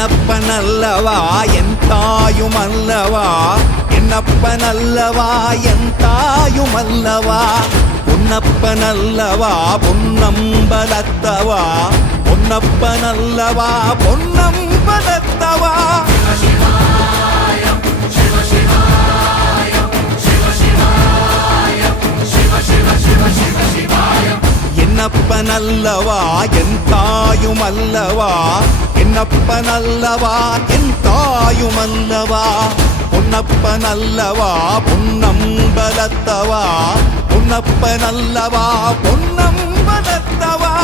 என்னப்பனல்லவா என் தாயுமல்லவா, என்னப்பனல்லவா என் தாயுமல்லவா, பொன்னப்பனல்லவா பொன்னம்பலத்தவா, பொன்னப்பனல்லவா பொன்னம்பலத்தவா. என்னப்பனல்லவா என் தாயுமல்லவா, என்னப்பனல்லவா என் தாயுமல்லவா, பொன்னப்பனல்லவா பொன்னம்பலத்தவா, பொன்னப்பனல்லவா பொன்னம்பலத்தவா.